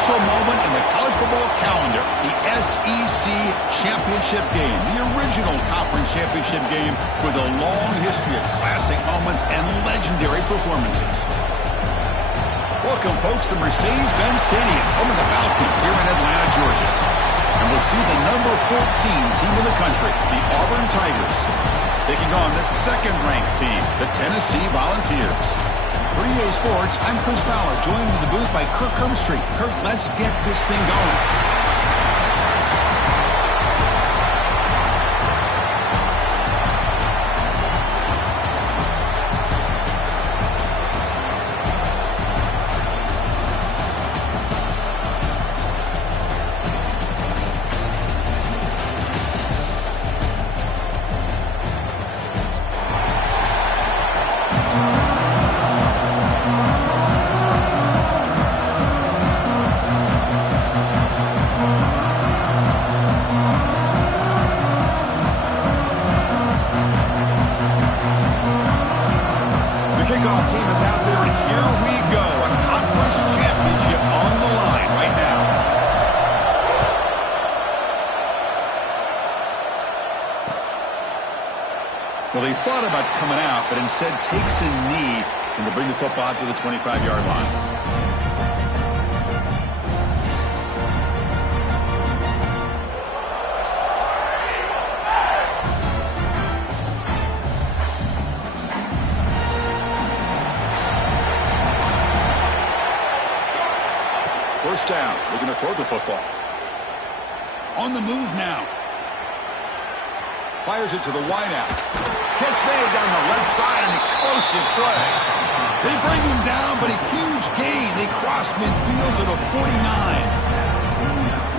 special moment in the college football calendar, the SEC championship game, the original conference championship game with a long history of classic moments and legendary performances. Welcome, folks, to Mercedes-Benz Stadium, home of the Falcons here in Atlanta, Georgia. And we'll see the number 14 team in the country, the Auburn Tigers, taking on the second-ranked team, the Tennessee Volunteers. For EA Sports, I'm Chris Fowler, joined in the booth by Kirk Hermstreet. Kirk, let's get this thing going. Kickoff team is out there, and here we go. A conference championship on the line right now. Well, he thought about coming out, but instead takes a knee and to bring the football to the 25-yard line. First down, looking to throw the football. On the move now. Fires it to the wideout. Catch made down the left side, an explosive play. They bring him down, but a huge gain. They cross midfield to the 49.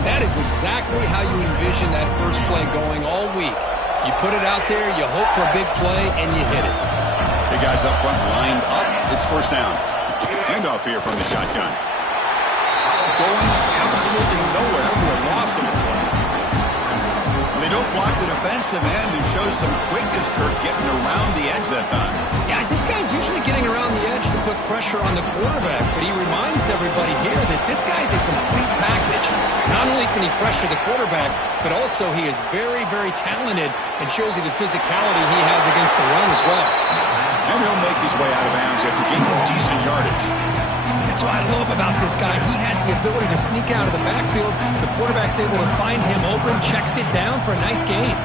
That is exactly how you envision that first play going all week. You put it out there, you hope for a big play, and you hit it. Big guys up front lined up. It's first down. Handoff here from the shotgun. Going absolutely nowhere for a loss of a play. They don't block the defensive end and show some quickness, Kirk, getting around the edge that time. Yeah, this guy's usually getting around the edge to put pressure on the quarterback, but he reminds everybody here that this guy's a complete package. Not only can he pressure the quarterback, but also he is very, very talented and shows you the physicality he has against the run as well. And he'll make his way out of bounds after gaining decent yardage. That's what I love about this guy. He has the ability to sneak out of the backfield. The quarterback's able to find him open, checks it down for a nice gain.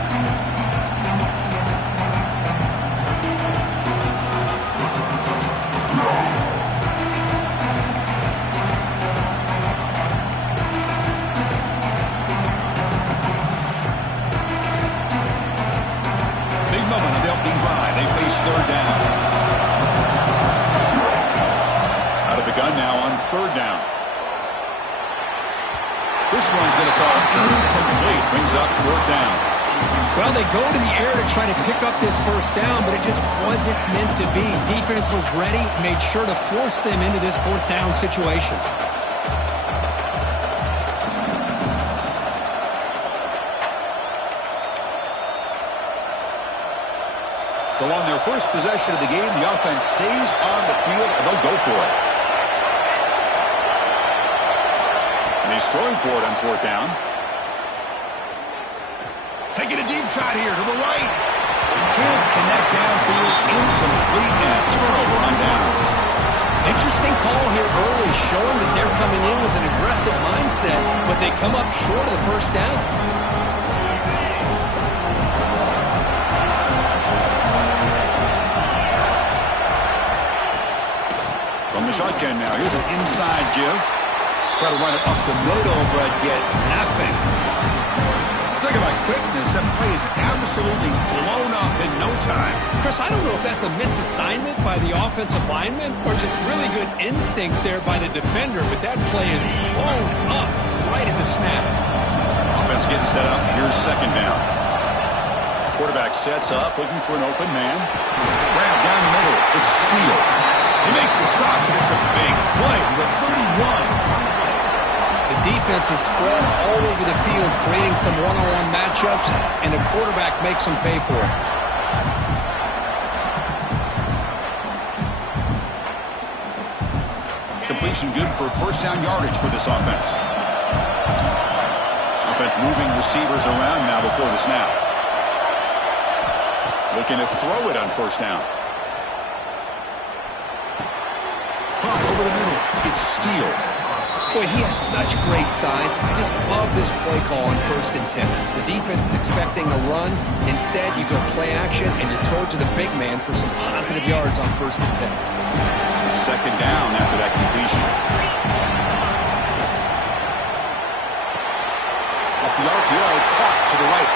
Big moment on the opening drive. They face third down. Gun now on third down. This one's going to fall incomplete. Brings up fourth down. Well, they go to the air to try to pick up this first down, but it just wasn't meant to be. Defense was ready, made sure to force them into this fourth down situation. So on their first possession of the game, the offense stays on the field, and they'll go for it. And he's throwing for it on fourth down. Taking a deep shot here to the right. Can't connect downfield. Incomplete, and a turnover on downs. Interesting call here early, showing that they're coming in with an aggressive mindset, but they come up short of the first down. From the shotgun now, here's an inside give. Try to run it up the middle, but get nothing. Talk about quickness. That play is absolutely blown up in no time. Chris, I don't know if that's a misassignment by the offensive lineman or just really good instincts there by the defender, but that play is blown up right at the snap. Offense getting set up. Here's second down. Quarterback sets up, looking for an open man. Grab down the middle. It's Steele. They make the stop, but it's a big play with a 31. The defense is spread all over the field, creating some one-on-one matchups, and the quarterback makes them pay for it. completion good for first down yardage for this offense. Offense moving receivers around now before the snap. Looking to throw it on first down. Pop over the middle. It's Steele. Boy, he has such great size. I just love this play call on 1st and 10. The defense is expecting a run. Instead, you go play action, and you throw it to the big man for some positive yards on 1st and 10. Second down after that completion. Off the RPO, caught to the right.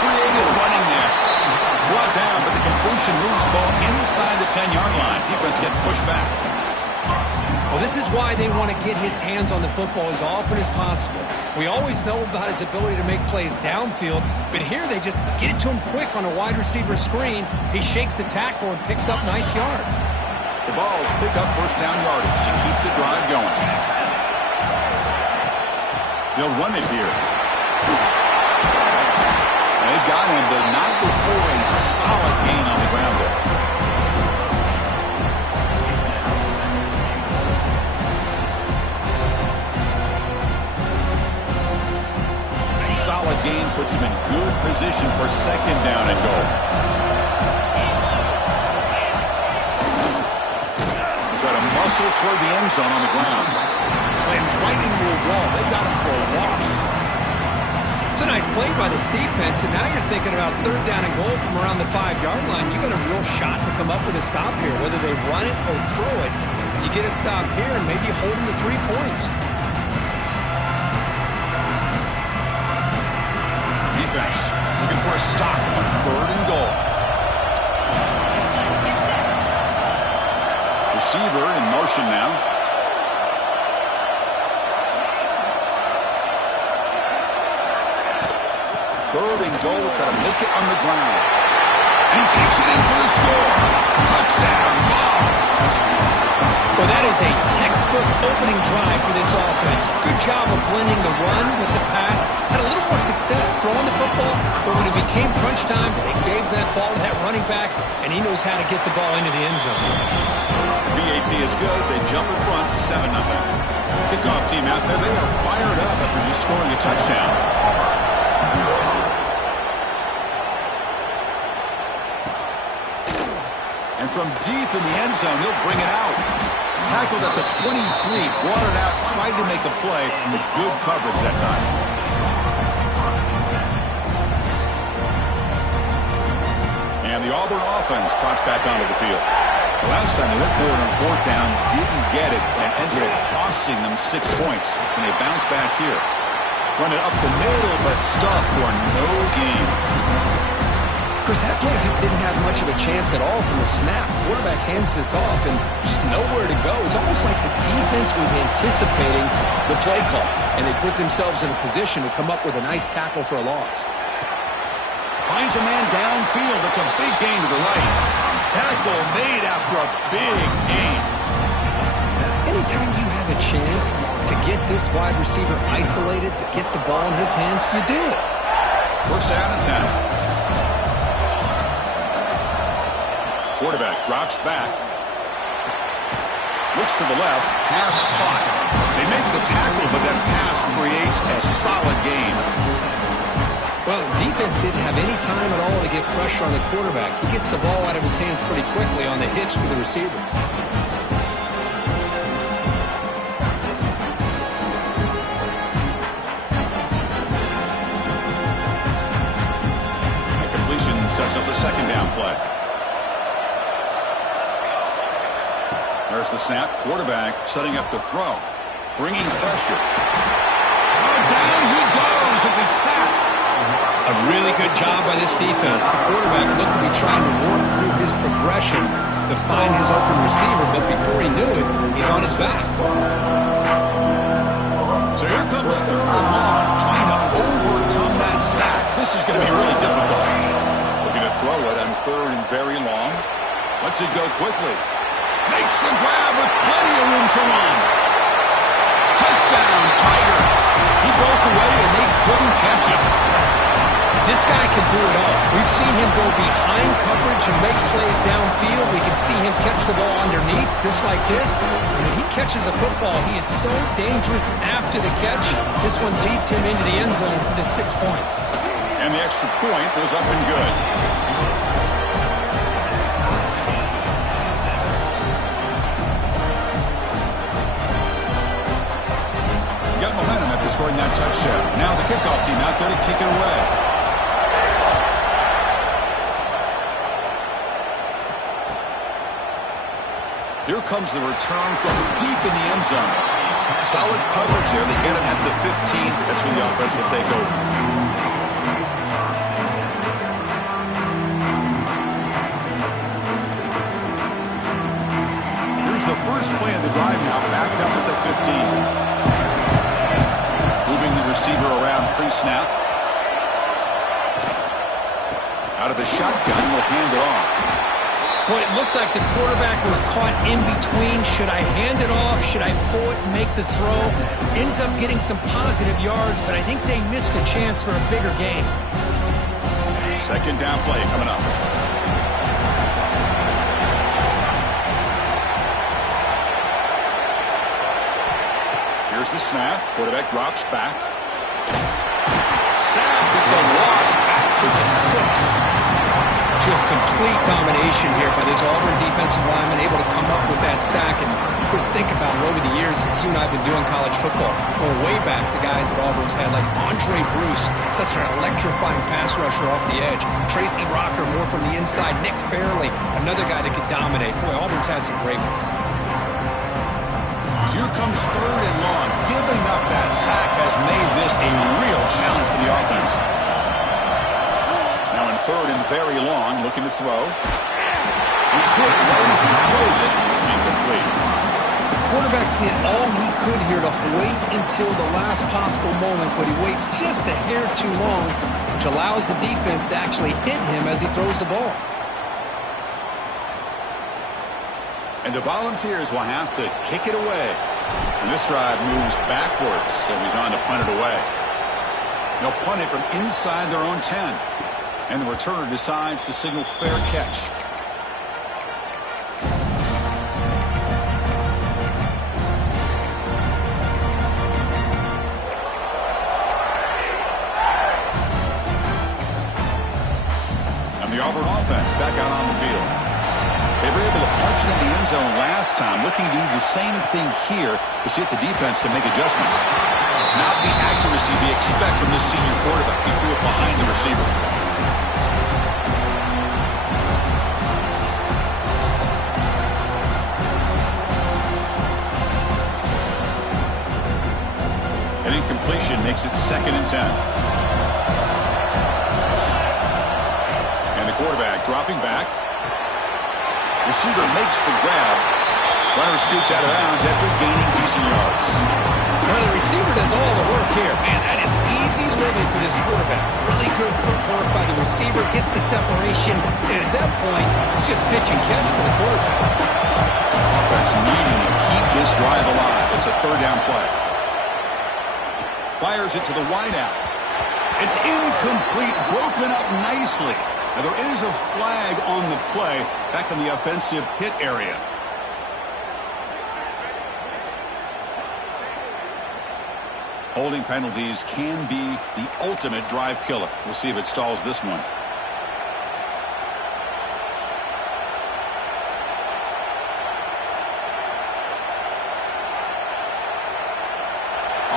Creative running there. Brought down, but the completion moves the ball inside the 10-yard line. Defense getting pushed back. Well, this is why they want to get his hands on the football as often as possible. We always know about his ability to make plays downfield, but here they just get it to him quick on a wide receiver screen. He shakes the tackle and picks up nice yards. The Vols pick up first down yardage to keep the drive going. They'll run it here. They got him, but not before a solid gain on the ground there. Solid gain puts him in good position for second down and goal. Try to muscle toward the end zone on the ground. Slams right into a wall. They got him for a loss. It's a nice play by this defense, and now you're thinking about 3rd down and goal from around the 5-yard line. You got a real shot to come up with a stop here, whether they run it or throw it. You get a stop here and maybe hold them to 3 points. Defense looking for a stop on 3rd and goal. Receiver in motion now. Third and goal, try to make it on the ground. And he takes it in for the score. Touchdown, Vols. Well, that is a textbook opening drive for this offense. Good job of blending the run with the pass. Had a little more success throwing the football, but when it became crunch time, they gave that ball to that running back, and he knows how to get the ball into the end zone. BAT is good. They jump in front, 7-0. Kickoff team out there. They are fired up after just scoring a touchdown. And from deep in the end zone, he'll bring it out. Tackled at the 23, brought it out, tried to make a play, with good coverage that time. And the Auburn offense trots back onto the field. The last time they went forward on 4th down, didn't get it, and ended up costing them 6 points. And they bounce back here. Run it up the middle, but stuff for no gain. Chris, that play just didn't have much of a chance at all from the snap. Quarterback hands this off and just nowhere to go. It's almost like the defense was anticipating the play call, and they put themselves in a position to come up with a nice tackle for a loss. Finds a man downfield. It's a big gain to the right. Tackle made after a big gain. Anytime you have a chance to get this wide receiver isolated, to get the ball in his hands, you do it. First down and 10. Quarterback drops back. Looks to the left. Pass caught. They make the tackle, but that pass creates a solid gain. Well, defense didn't have any time at all to get pressure on the quarterback. He gets the ball out of his hands pretty quickly on the hitch to the receiver. The completion sets up the second down play. There's the snap. Quarterback setting up the throw. Bringing pressure. Oh, down he goes. It's a sack. A really good job by this defense. The quarterback looked to be trying to work through his progressions to find his open receiver, but before he knew it, he's on his back. So here comes 3rd and long, trying to overcome that sack. This is going to be really difficult. Looking to throw it on 3rd and very long. Lets it go quickly. Makes the grab with plenty of room to run. Touchdown, Tigers. He broke away and they couldn't catch him. This guy can do it all. We've seen him go behind coverage and make plays downfield. We can see him catch the ball underneath, just like this. And when he catches a football, he is so dangerous after the catch. This one leads him into the end zone for the 6 points. And the extra point was up and good. Got momentum after scoring that touchdown. Now the kickoff team out there to kick it away. Here comes the return from deep in the end zone. Solid coverage there. They get him at the 15. That's when the offense will take over. Here's the first play of the drive now, backed up at the 15. Moving the receiver around pre-snap. Out of the shotgun, will hand it off. Boy, it looked like the quarterback was caught in between. Should I hand it off? Should I pull it and make the throw? Ends up getting some positive yards, but I think they missed a chance for a bigger gain. Second down play coming up. Here's the snap. Quarterback drops back. Sacked. It's a loss back to the 6. Just complete domination here by this Auburn defensive lineman, able to come up with that sack. And just think about it, over the years since you and I have been doing college football, going way back to guys that Auburn's had, like Andre Bruce, such an electrifying pass rusher off the edge. Tracy Rocker, more from the inside. Nick Fairley, another guy that could dominate. Boy, Auburn's had some great ones. So here comes third and long. Giving up that sack has made this a real challenge for the offense. Now in third and very long, looking to throw. He's hit, rolls, and throws it. Incomplete. The quarterback did all he could here to wait until the last possible moment, but he waits just a hair too long, which allows the defense to actually hit him as he throws the ball. And the Volunteers will have to kick it away. And this drive moves backwards, so he's on to punt it away. They'll punt it from inside their own 10. And the returner decides to signal fair catch. And the Auburn offense back out on the field. They were able to punch it in the end zone last time, looking to do the same thing here to see if the defense can make adjustments. Not the accuracy we expect from this senior quarterback. He threw it behind the receiver. An incompletion makes it 2nd and 10. And the quarterback dropping back. Receiver makes the grab. Runner scoots out of bounds after gaining decent yards. Well, the receiver does all the work here. Man, that is easy living for this quarterback. Really good footwork by the receiver. Gets the separation. And at that point, it's just pitch and catch for the quarterback. Offense needing to keep this drive alive. It's a 3rd down play. Fires it to the wideout. It's incomplete, broken up nicely. Now there is a flag on the play back in the offensive hit area. Holding penalties can be the ultimate drive killer. We'll see if it stalls this one.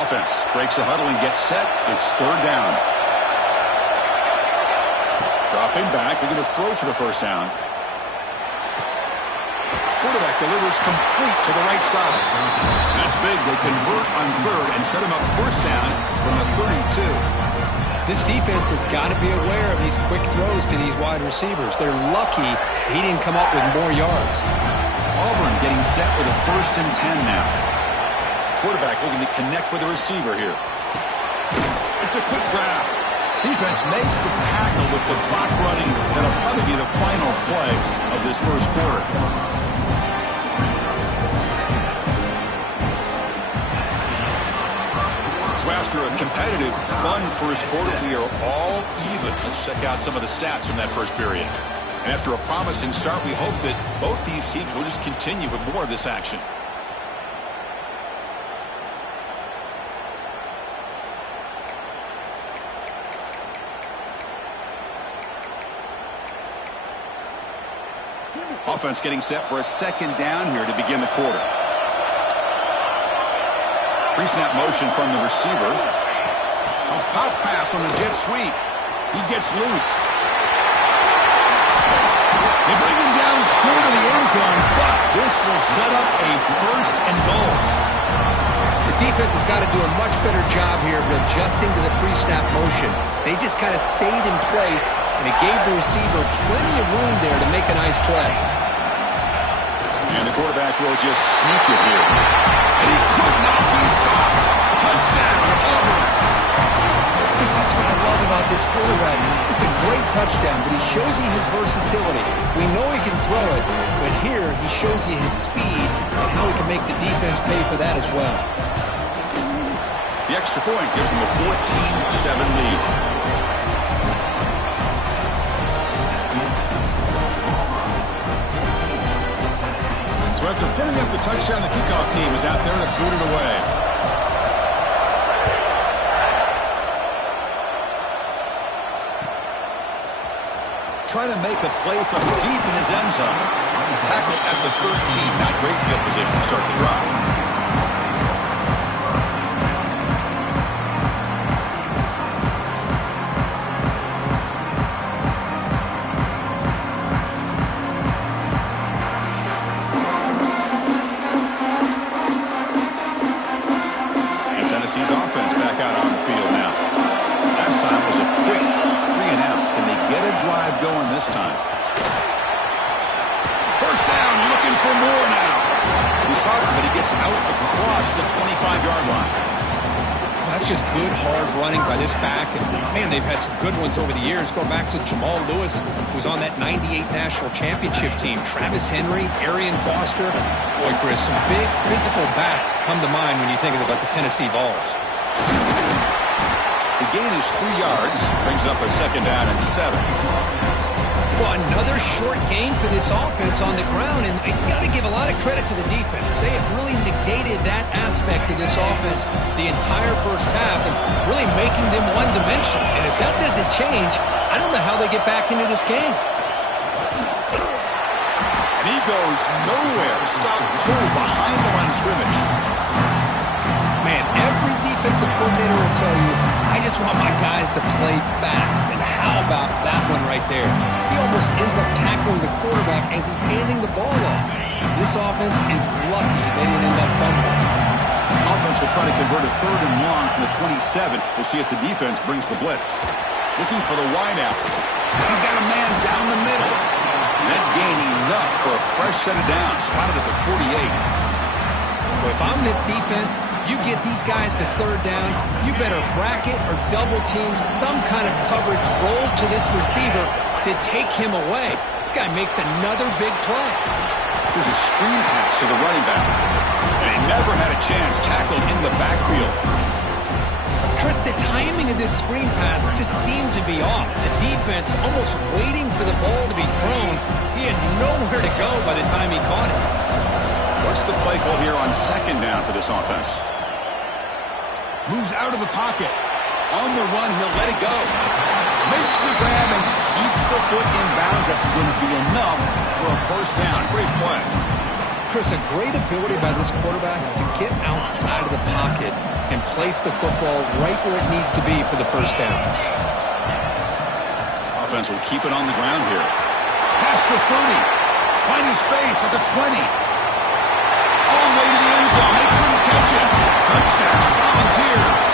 Offense breaks the huddle and gets set. It's 3rd down. Dropping back. They're going to throw for the 1st down. Quarterback delivers complete to the right side. That's big. They convert on 3rd and set him up 1st down from the 32. This defense has got to be aware of these quick throws to these wide receivers. They're lucky he didn't come up with more yards. Auburn getting set for the 1st and 10 now. Quarterback looking to connect with the receiver here. It's a quick grab. Defense makes the tackle with the clock running. That'll probably be the final play of this 1st quarter. So after a competitive, fun first quarter, we are all even. Let's check out some of the stats from that first period. And after a promising start, we hope that both these teams will just continue with more of this action. Offense getting set for a second down here to begin the quarter. Pre-snap motion from the receiver. A pop pass on the jet sweep. He gets loose. They bring him down short of the end zone, but this will set up a first and goal. The defense has got to do a much better job here of adjusting to the pre-snap motion. They just kind of stayed in place, and it gave the receiver plenty of room there to make a nice play. And the quarterback will just sneak it here. And he could not be stopped. Touchdown, Auburn. That's what I love about this quarterback. It's a great touchdown, but he shows you his versatility. We know he can throw it, but here he shows you his speed and how he can make the defense pay for that as well. The extra point gives him a 14-7 lead. So after putting up the touchdown, the kickoff team is out there to boot it away. Trying to make a play from deep in his end zone. Tackle at the 13. Not great field position to start the drive. Time. First down, looking for more now. He's starting, but he gets out across the 25-yard line. That's just good, hard running by this back. And, man, they've had some good ones over the years. Go back to Jamal Lewis, who was on that 98 National Championship team. Travis Henry, Arian Foster. Boy, Chris, some big physical backs come to mind when you think about the Tennessee Vols. The gain is 3 yards, brings up a second down and 7. Well, another short gain for this offense on the ground, and you got to give a lot of credit to the defense. They have really negated that aspect of this offense the entire first half and really making them one-dimensional. And if that doesn't change, I don't know how they get back into this game. And he goes nowhere. Stop pull behind the line of scrimmage. Man, every defensive coordinator will tell you, I just want my guys to play fast. And how about that one right there? He almost ends up tackling the quarterback as he's handing the ball off. This offense is lucky they didn't end up fumbling. Offense will try to convert a third and long from the 27. We'll see if the defense brings the blitz. Looking for the wideout. He's got a man down the middle. Net gain enough for a fresh set of downs. Spotted at the 48. Well, if I'm this defense, you get these guys to third down, you better bracket or double team some kind of coverage roll to this receiver to take him away. This guy makes another big play. Here's a screen pass to the running back. And he never had a chance tackled in the backfield. Chris, the timing of this screen pass just seemed to be off. The defense almost waiting for the ball to be thrown. He had nowhere to go by the time he caught it. What's the play call here on second down for this offense? Moves out of the pocket. On the run, he'll let it go. Makes the grab and keeps the foot in bounds. That's going to be enough for a first down. Great play. Chris, a great ability by this quarterback to get outside of the pocket and place the football right where it needs to be for the first down. Offense will keep it on the ground here. Past the 30. Finding space at the 20. All the way to the end zone. They couldn't catch it. Touchdown, Volunteers.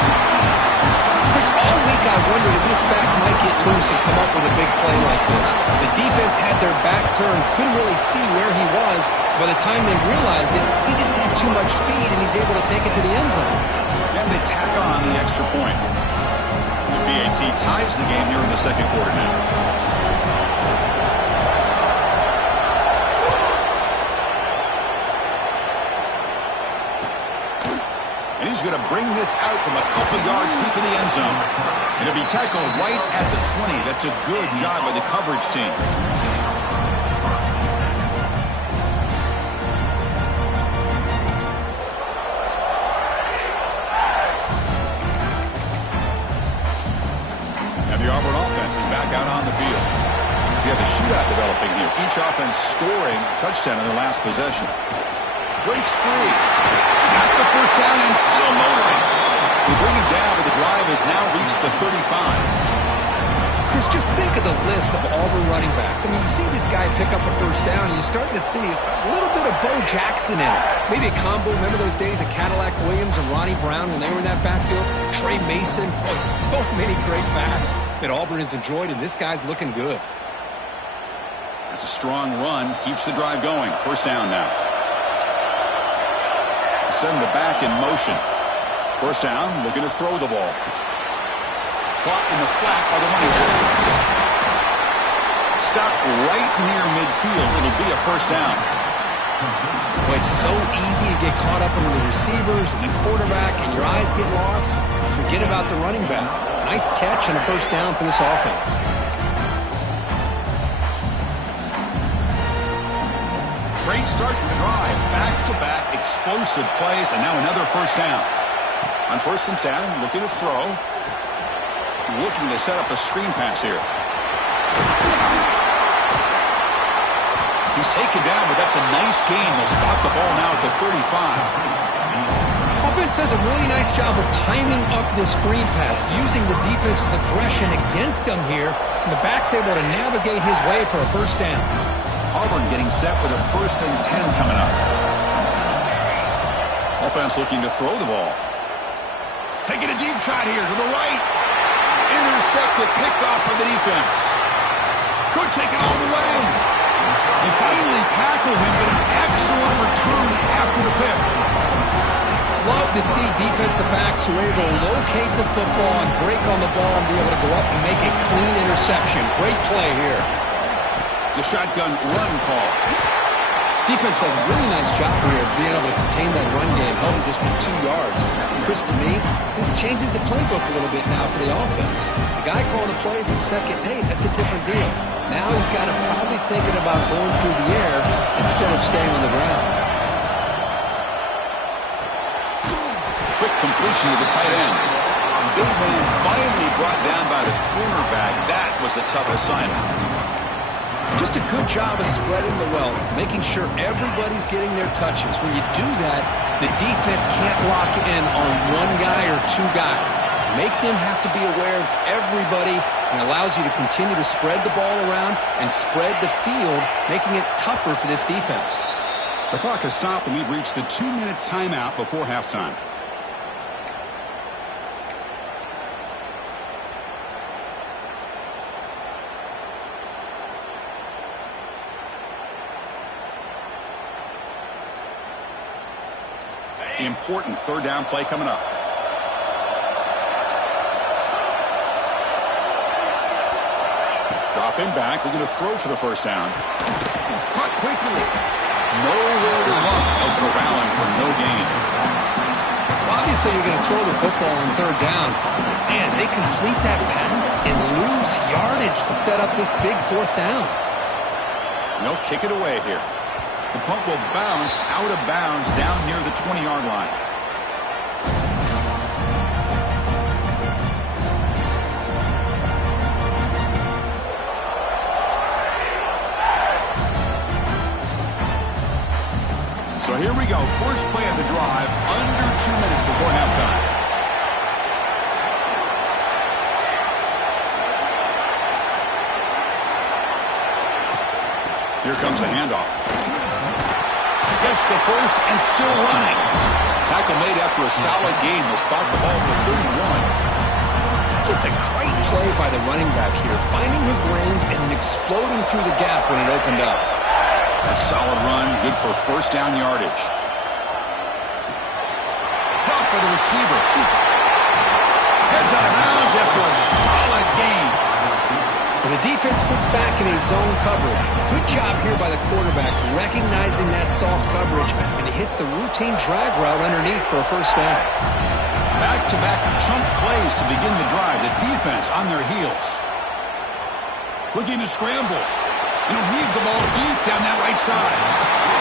Chris, all week I wondered if this back might get loose and come up with a big play like this. The defense had their back turned, couldn't really see where he was. By the time they realized it, he just had too much speed, and he's able to take it to the end zone. And they tack on the extra point. The BAT ties the game here in the second quarter now. And he's going to bring this out from a couple yards deep in the end zone. It'll be tackled right at the 20. That's a good job by the coverage team. And the Auburn offense is back out on the field. We have a shootout developing here. Each offense scoring a touchdown in their last possession. Breaks free. Got the first down and still motoring. They bring him down, but the drive has now reached the 35. Chris, just think of the list of Auburn running backs. I mean, you see this guy pick up a first down, and you're starting to see a little bit of Bo Jackson in it. Maybe a combo. Remember those days of Cadillac Williams and Ronnie Brown when they were in that backfield? Trey Mason. Oh, so many great backs that Auburn has enjoyed, and this guy's looking good. That's a strong run. Keeps the drive going. First down now. Send the back in motion. First down, looking to throw the ball. Caught in the flat by the running back. Stopped right near midfield. It'll be a first down. Well, it's so easy to get caught up into the receivers and the quarterback, and your eyes get lost. You forget about the running back. Nice catch and a first down for this offense. Great start to the drive. Back-to-back explosive plays, and now another first down. On 1st and 10, looking to throw. Looking to set up a screen pass here. He's taken down, but that's a nice gain. They'll spot the ball now at the 35. Offense does a really nice job of timing up this screen pass, using the defense's aggression against them here, and the back's able to navigate his way for a first down. Auburn getting set for the 1st and 10 coming up. Offense looking to throw the ball. Taking a deep shot here to the right. Intercepted, picked off by the defense. Could take it all the way. They finally tackle him, but an excellent return after the pick. Love to see defensive backs who are able to locate the football and break on the ball and be able to go up and make a clean interception. Great play here. It's a shotgun run call. Defense does a really nice job here of being able to contain that run game, held him just for 2 yards. Chris, to me, this changes the playbook a little bit now for the offense. The guy calling the plays at 2nd and 8, that's a different deal. Now he's got to probably thinking about going through the air instead of staying on the ground. Quick completion to the tight end. Big man finally brought down by the cornerback. That was a tough assignment. Just a good job of spreading the wealth, making sure everybody's getting their touches. When you do that, the defense can't lock in on one guy or 2 guys. Make them have to be aware of everybody, and allows you to continue to spread the ball around and spread the field, making it tougher for this defense. The clock has stopped, and we've reached the 2-minute timeout before halftime. Important 3rd down play coming up. Dropping back. They're going to throw for the first down. Caught quickly. Nowhere to run. Corralling for no gain. Obviously, you're going to throw the football on 3rd down. Man, they complete that pass and lose yardage to set up this big 4th down. They'll kick it away here. The punt will bounce out of bounds down near the 20-yard line. So here we go. First play of the drive, under 2 minutes before halftime. Here comes the handoff. Gets the first and still running. Tackle made after a solid gain. Will spot the ball for 31. Just a great play by the running back here, finding his lanes and then exploding through the gap when it opened up. A solid run, good for first down yardage. Caught by the receiver. Heads out of bounds after a solid gain. And the defense sits back in a zone coverage. Good job here by the quarterback, recognizing that soft coverage, and he hits the routine drag route underneath for a first down. Back-to-back chunk plays to begin the drive. The defense on their heels. Looking to scramble. And he'll heave the ball deep down that right side.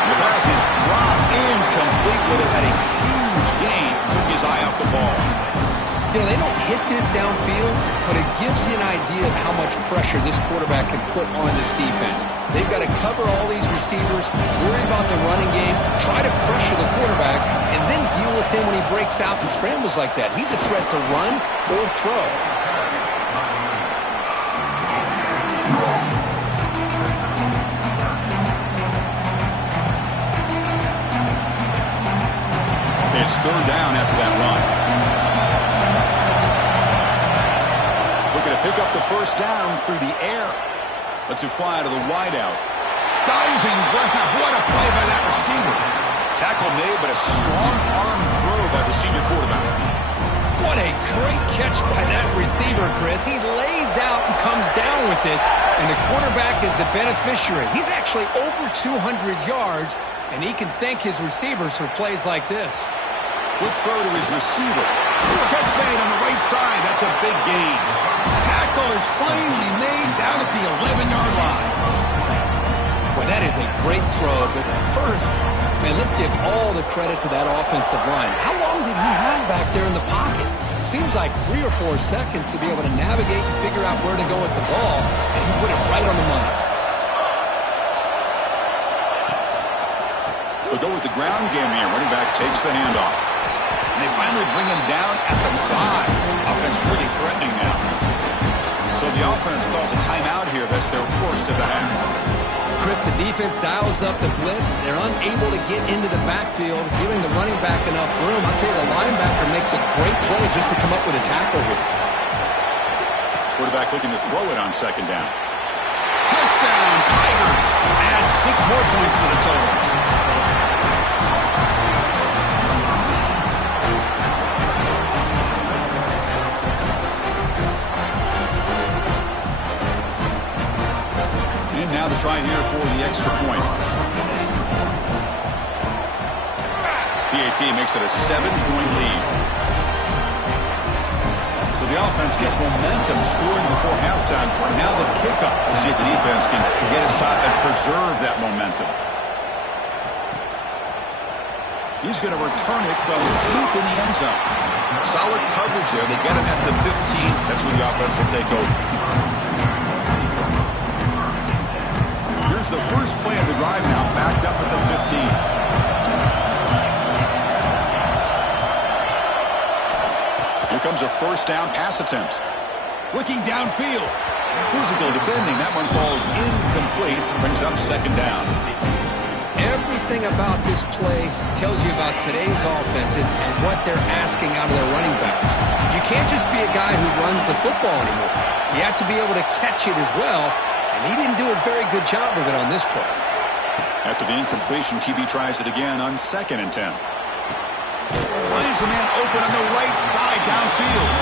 The pass is dropped incomplete. Would have had a huge gain. Took his eye off the ball. You know, they don't hit this downfield, but it gives you an idea of how much pressure this quarterback can put on this defense. They've got to cover all these receivers, worry about the running game, try to pressure the quarterback, and then deal with him when he breaks out and scrambles like that. He's a threat to run or throw. It's third down after that run. Looking to pick up the first down through the air. Lets it fly to the wideout. Diving grab. What a play by that receiver. Tackle made, but a strong arm throw by the senior quarterback. What a great catch by that receiver, Chris. He lays out and comes down with it, and the quarterback is the beneficiary. He's actually over 200 yards, and he can thank his receivers for plays like this. Quick throw to his receiver. Catch made on the right side. That's a big gain. Tackle is finally made down at the 11-yard line. Well, that is a great throw, but first, man, let's give all the credit to that offensive line. How long did he have back there in the pocket? Seems like 3 or 4 seconds to be able to navigate and figure out where to go with the ball, and he put it right on the money. They'll go with the ground game here. Running back takes the handoff. And they finally bring him down at the 5. Offense really threatening now. So the offense calls a timeout here. That's their first of the half. Chris, the defense dials up the blitz. They're unable to get into the backfield, giving the running back enough room. I'll tell you, the linebacker makes a great play just to come up with a tackle here. Quarterback looking to throw it on second down. Touchdown, Tigers. Add 6 more points to the total. And now the try here for the extra point. PAT makes it a 7-point lead. So the offense gets momentum scoring before halftime. Now the kickoff. We'll see if the defense can get his top and preserve that momentum. He's going to return it from deep in the end zone. Solid coverage there. They get him at the 15. That's where the offense will take over. Here's the first play of the drive now, backed up at the 15. Here comes a first down pass attempt. Looking downfield. Physical defending. That one falls incomplete. Brings up second down. Everything about this play tells you about today's offenses and what they're asking out of their running backs. You can't just be a guy who runs the football anymore. You have to be able to catch it as well. And he didn't do a very good job of it on this play. After the incompletion, QB tries it again on 2nd and 10. Finds a man open on the right side downfield.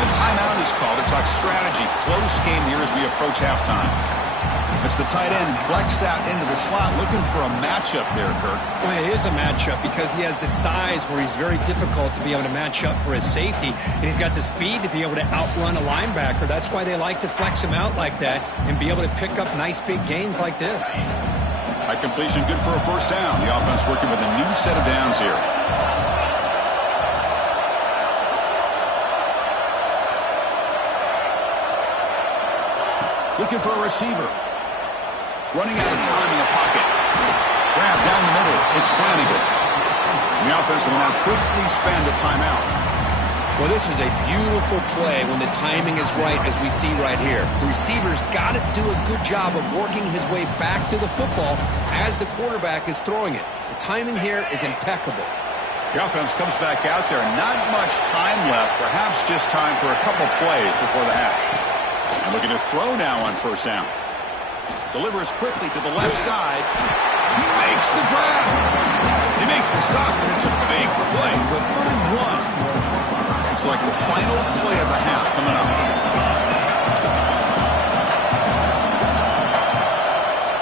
The timeout is called to talk strategy. Close game here as we approach halftime. It's the tight end flexed out into the slot, looking for a matchup there, Kirk. Well, it is a matchup because he has the size where he's very difficult to be able to match up for his safety, and he's got the speed to be able to outrun a linebacker. That's why they like to flex him out like that and be able to pick up nice big gains like this. High completion, good for a first down. The offense working with a new set of downs here. Looking for a receiver. Running out of time in the pocket. Grab down the middle. It's Flanagan. The offense will now quickly spend a timeout. Well, this is a beautiful play when the timing is right, as we see right here. The receiver's got to do a good job of working his way back to the football as the quarterback is throwing it. The timing here is impeccable. The offense comes back out there. Not much time left. Perhaps just time for a couple plays before the half. And looking to throw now on first down. Delivers quickly to the left side. He makes the grab. They make the stop, and it's a big play. The 31. Looks like the final play of the half coming up.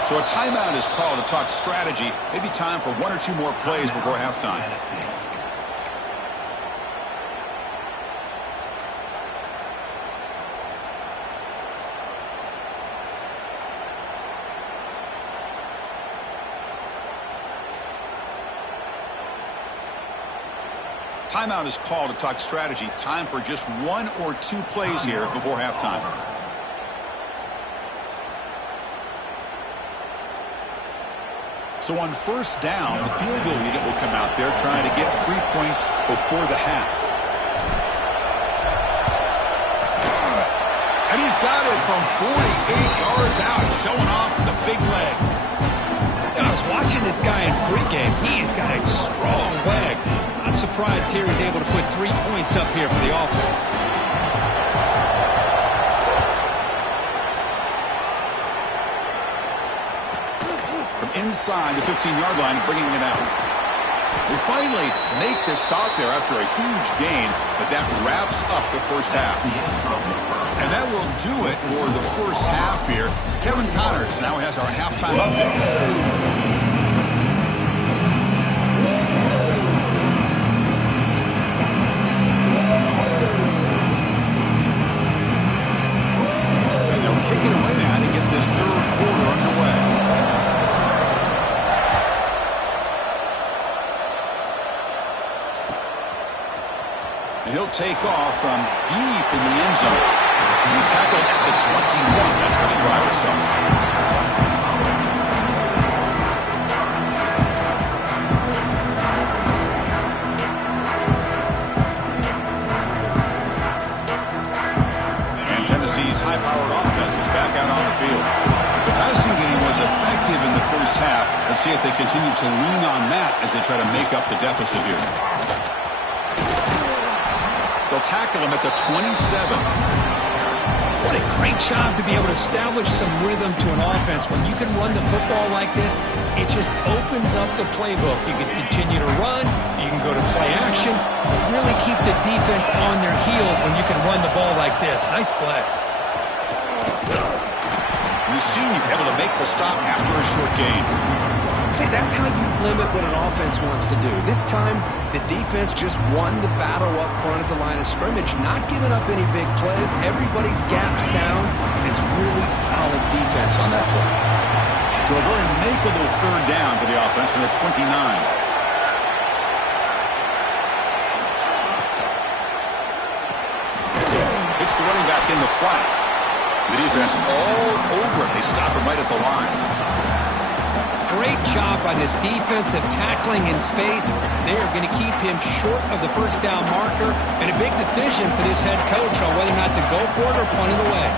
So a timeout is called to talk strategy. Maybe time for 1 or 2 more plays before halftime. Timeout is called to talk strategy. Time for just 1 or 2 plays here before halftime. So on first down, the field goal unit will come out there trying to get 3 points before the half. And he's got it from 48 yards out, showing off the big leg. I was watching this guy in pregame. He's got a strong leg. Not surprised here he's able to put 3 points up here for the offense. From inside the 15-yard line, bringing it out. They finally make the stop there after a huge gain, but that wraps up the first half. And that will do it for the first half here. Kevin Connors now has our halftime update. Kick it away now to get this third quarter underway. And he'll take off from deep in the end zone. He's tackled at the 21. That's where the drive will start. Tennessee's high-powered offense is back out on the field. The passing game was effective in the first half. Let's see if they continue to lean on that as they try to make up the deficit here. They'll tackle him at the 27. What a great job to be able to establish some rhythm to an offense. When you can run the football like this, it just opens up the playbook. You can continue to run. You can go to play action. You really keep the defense on their heels when you can run the ball like this. Nice play. The senior able to make the stop after a short gain. See, that's how you limit what an offense wants to do. This time, the defense just won the battle up front at the line of scrimmage, not giving up any big plays. Everybody's gap sound. It's really solid defense on that play. So a very makeable third down for the offense from the 29. It's the running back in the flat. The defense all over it. They stop him right at the line. Great job by this defensive tackling in space. They are going to keep him short of the first down marker, and a big decision for this head coach on whether or not to go for it or punt it away.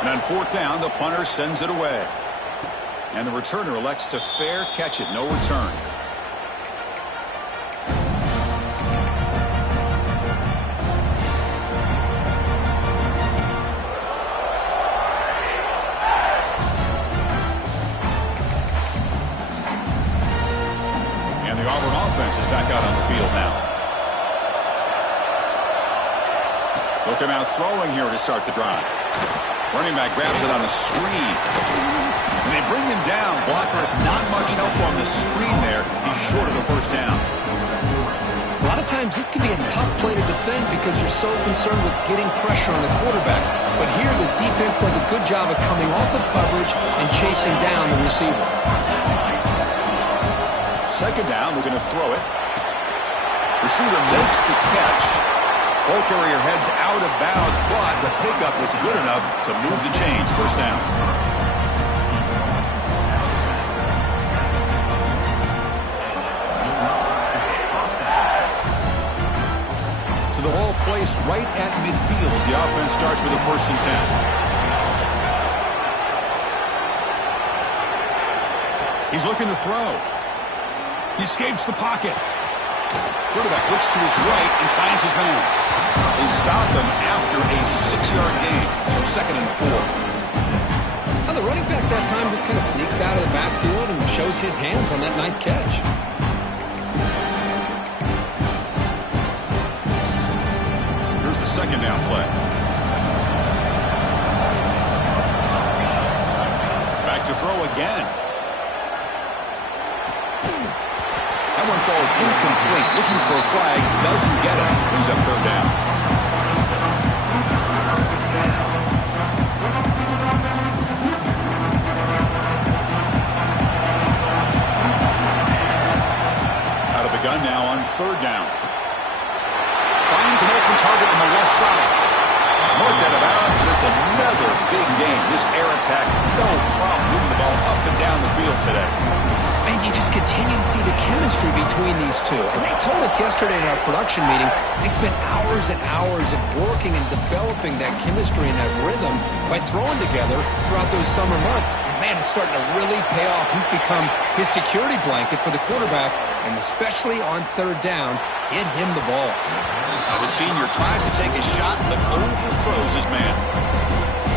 And on fourth down, the punter sends it away. And the returner elects to fair catch it. No return. And the Auburn offense is back out on the field now. They'll come out throwing here to start the drive. Running back grabs it on a screen. And they bring him down. Blocker has not much help on the screen there. He's short of the first down. A lot of times this can be a tough play to defend because you're so concerned with getting pressure on the quarterback. But here the defense does a good job of coming off of coverage and chasing down the receiver. Second down, we're going to throw it. Receiver makes the catch. Ball carrier heads out of bounds, but the pickup was good enough to move the chains. First down. So the ball placed right at midfield as the offense starts with a 1st and 10. He's looking to throw. He escapes the pocket. Quarterback looks to his right and finds his man. They stop him after a 6-yard gain. So 2nd and 4. Well, the running back that time just kind of sneaks out of the backfield and shows his hands on that nice catch. Here's the 2nd down play. Back to throw again. That one falls incomplete. Looking for a flag. Doesn't get it. Brings up 3rd down. of today. And you just continue to see the chemistry between these two. And they told us yesterday in our production meeting, they spent hours and hours of working and developing that chemistry and that rhythm by throwing together throughout those summer months. And, man, it's starting to really pay off. He's become his security blanket for the quarterback, and especially on third down, get him the ball. Now the senior tries to take a shot, but overthrows his man.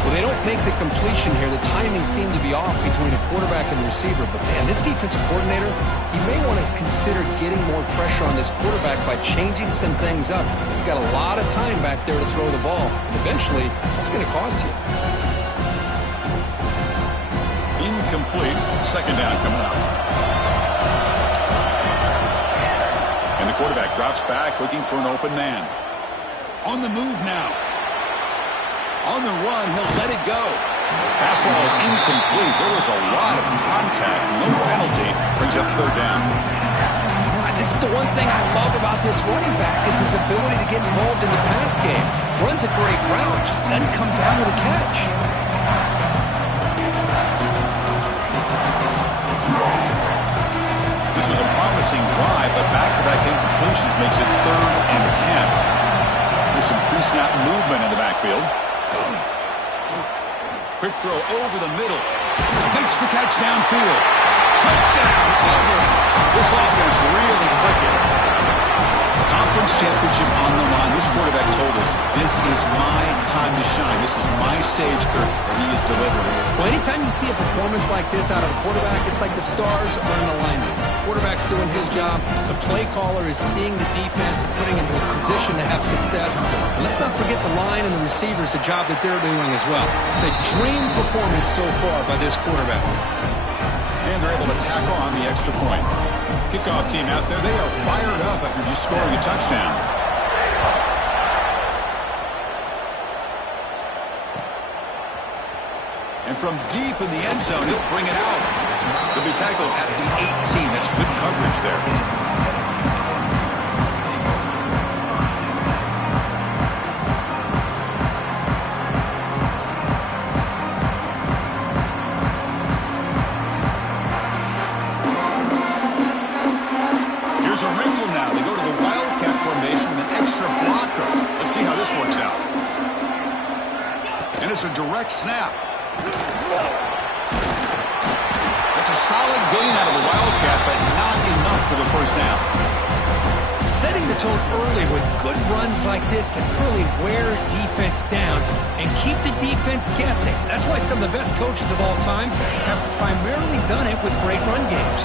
Well, they don't make the completion here. The timing seemed to be off between a quarterback and the receiver. But, man, this defensive coordinator, he may want to consider getting more pressure on this quarterback by changing some things up. He's got a lot of time back there to throw the ball. And eventually, that's going to cost you. Incomplete. Second down coming up. And the quarterback drops back, looking for an open man. On the move now. On the run, he'll let it go. Pass ball is incomplete. There was a lot of contact. No penalty. Brings up third down. This is the one thing I love about this running back is his ability to get involved in the pass game. Runs a great route, just doesn't come down with a catch. This was a promising drive, but back-to-back incompletions makes it 3rd and 10. There's some pre-snap movement in the backfield. Quick throw over the middle. Makes the catch downfield. Touchdown, Auburn. This offense really clicking. Conference championship on the line. This quarterback told us, this is my time to shine. This is my stage, Kurt, and he is delivering. Well, anytime you see a performance like this out of a quarterback, it's like the stars are in alignment. The quarterback's doing his job. The play caller is seeing the defense and putting him in a position to have success. And let's not forget the line and the receivers, the job that they're doing as well. It's a dream performance so far by this quarterback. And they're able to tackle on the extra point. Kickoff team out there, they are fired up after just scoring a touchdown. And from deep in the end zone, he'll bring it out. He'll be tackled at the 18. That's good coverage there. Here's a wrinkle now. They go to the Wildcat formation with an extra blocker. Let's see how this works out. And it's a direct snap. That's a solid gain out of the Wildcat, but not enough for the first down. Setting the tone early with good runs like this can really wear defense down and keep the defense guessing. That's why some of the best coaches of all time have primarily done it with great run games.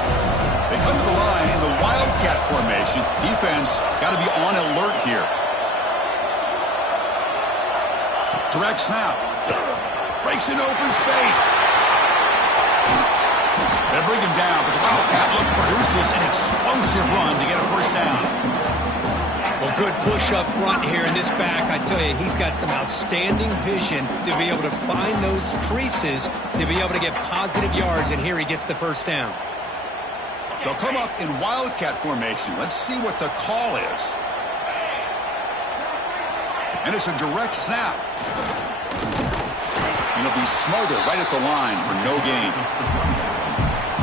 They come to the line in the Wildcat formation. Defense got to be on alert here. Direct snap. Breaks in open space. They bring him down, but the Wildcat look produces an explosive run to get a first down. Well, good push up front here in this back. I tell you, he's got some outstanding vision to be able to find those creases, to be able to get positive yards, and here he gets the first down. They'll come up in Wildcat formation. Let's see what the call is. And it's a direct snap. And he'll be smothered right at the line for no gain.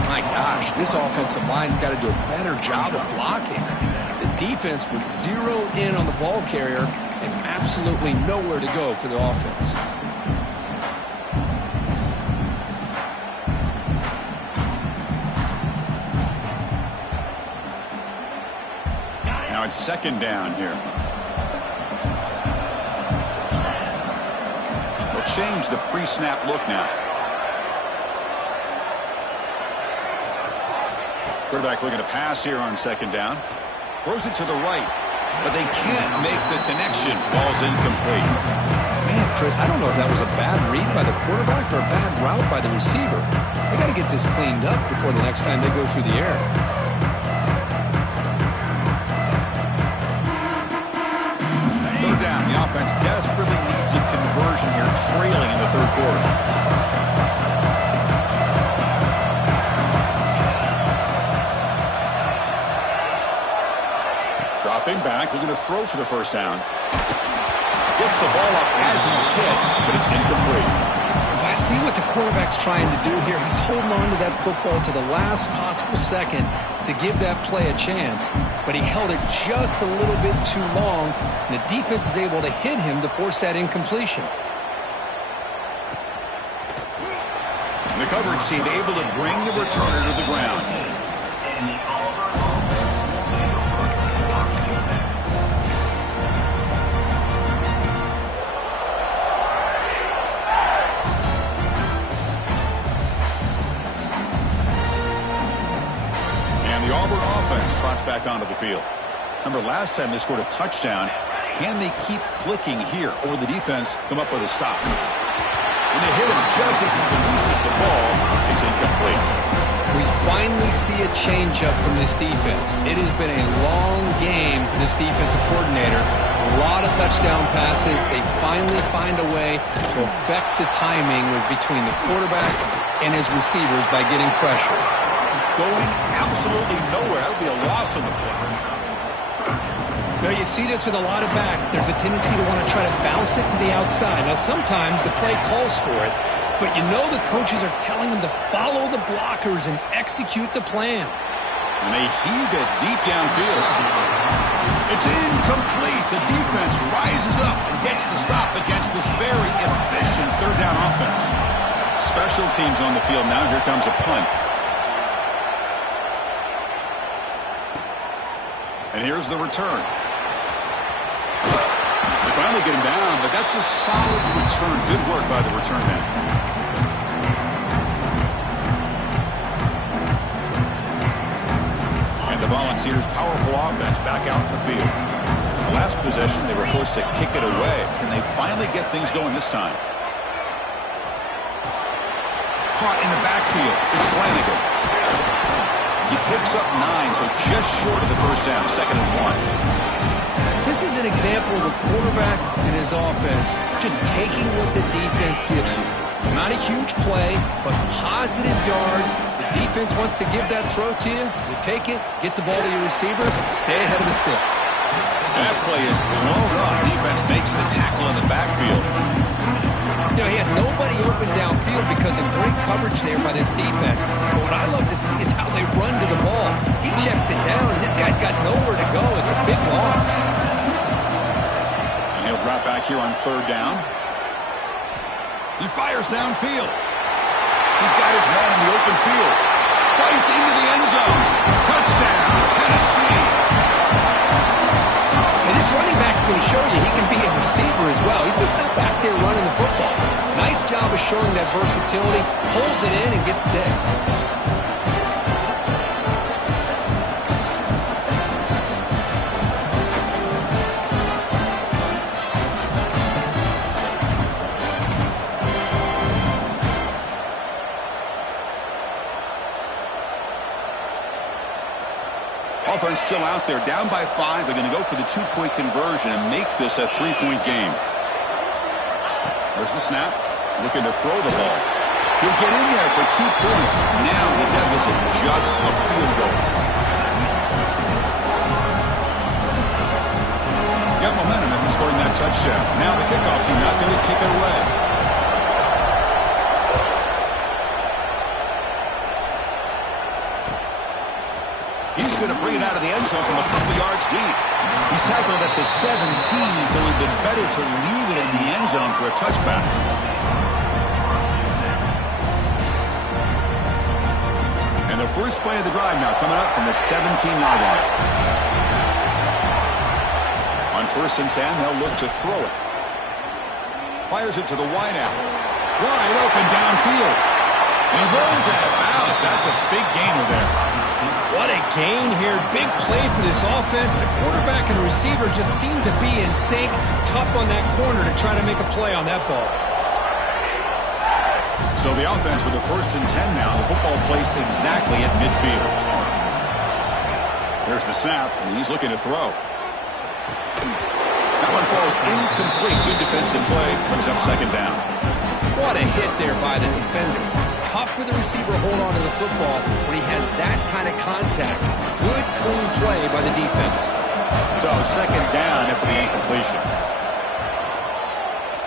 My gosh, this offensive line's got to do a better job of blocking. The defense was zeroed in on the ball carrier and absolutely nowhere to go for the offense. Now it's second down here. They'll change the pre-snap look now. Quarterback looking to pass here on second down. Throws it to the right, but they can't make the connection. Ball's incomplete. Man, Chris, I don't know if that was a bad read by the quarterback or a bad route by the receiver. They got to get this cleaned up before the next time they go through the air. Third down. The offense desperately needs a conversion here, trailing in the third quarter. Dropping back, looking to throw for the first down. Gets the ball up as he's hit, but it's incomplete. Well, that's see what the quarterback's trying to do here. He's holding on to that football to the last possible second to give that play a chance, but he held it just a little bit too long, and the defense is able to hit him to force that incompletion. The coverage team able to bring the returner to the ground. And the Auburn offense trots back onto the field. Remember, last time they scored a touchdown. Can they keep clicking here, or the defense come up with a stop? And they hit him just as he releases the ball. It's incomplete. We finally see a change-up from this defense. It has been a long game for this defensive coordinator. A lot of touchdown passes. They finally find a way to affect the timing between the quarterback and his receivers by getting pressure. Going absolutely nowhere. That would be a loss on the play. Now, you see this with a lot of backs. There's a tendency to want to try to bounce it to the outside. Now, sometimes the play calls for it, but you know the coaches are telling them to follow the blockers and execute the plan. And they heave it deep downfield. It's incomplete. The defense rises up and gets the stop against this very efficient third down offense. Special teams on the field now. Here comes a punt. And here's the return. They finally get him down, but that's a solid return. Good work by the return man. And the Volunteers' powerful offense back out in the field. The last possession, they were forced to kick it away. Can they finally get things going this time? Caught in the backfield. It's Flanagan. He picks up 9, so just short of the first down, 2nd and 1. This is an example of a quarterback and his offense just taking what the defense gives you. Not a huge play, but positive yards. The defense wants to give that throw to you. You take it, get the ball to your receiver, stay ahead of the sticks. That play is blown up. Defense makes the tackle in the backfield. You know, he had nobody open downfield because of great coverage there by this defense. But what I love to see is how they run to the ball. He checks it down, and this guy's got nowhere to go. It's a big loss. And he'll drop back here on 3rd down. He fires downfield. He's got his man in the open field. Fights into the end zone. Touchdown, Tennessee. And this running back's going to show you he can be a receiver as well. He's just not back there running the football. Nice job of showing that versatility. Pulls it in and gets 6. Offense still out there, down by 5. They're going to go for the 2-point conversion and make this a 3-point game. There's the snap. Looking to throw the ball. He'll get in there for 2 points. Now the deficit just a field goal. Got momentum in scoring that touchdown. Now the kickoff team out there to kick it away. He's going to bring it out of the end zone from a couple yards deep. He's tackled at the 17, so it's been better to leave it in the end zone for a touchback. And the first play of the drive now coming up from the 17-yard line. On 1st and 10, they'll look to throw it. Fires it to the wideout. Wide open downfield. And he rolls that out. That's a big gainer there. What a gain here. Big play for this offense. The quarterback and receiver just seem to be in sync. Tough on that corner to try to make a play on that ball. So the offense with the 1st and 10 now. The football placed exactly at midfield. There's the snap, and he's looking to throw. That one falls incomplete. Good defensive play. Brings up 2nd down. What a hit there by the defender. Tough for the receiver to hold on to the football when he has that kind of contact. Good, clean play by the defense. So 2nd down after the incompletion.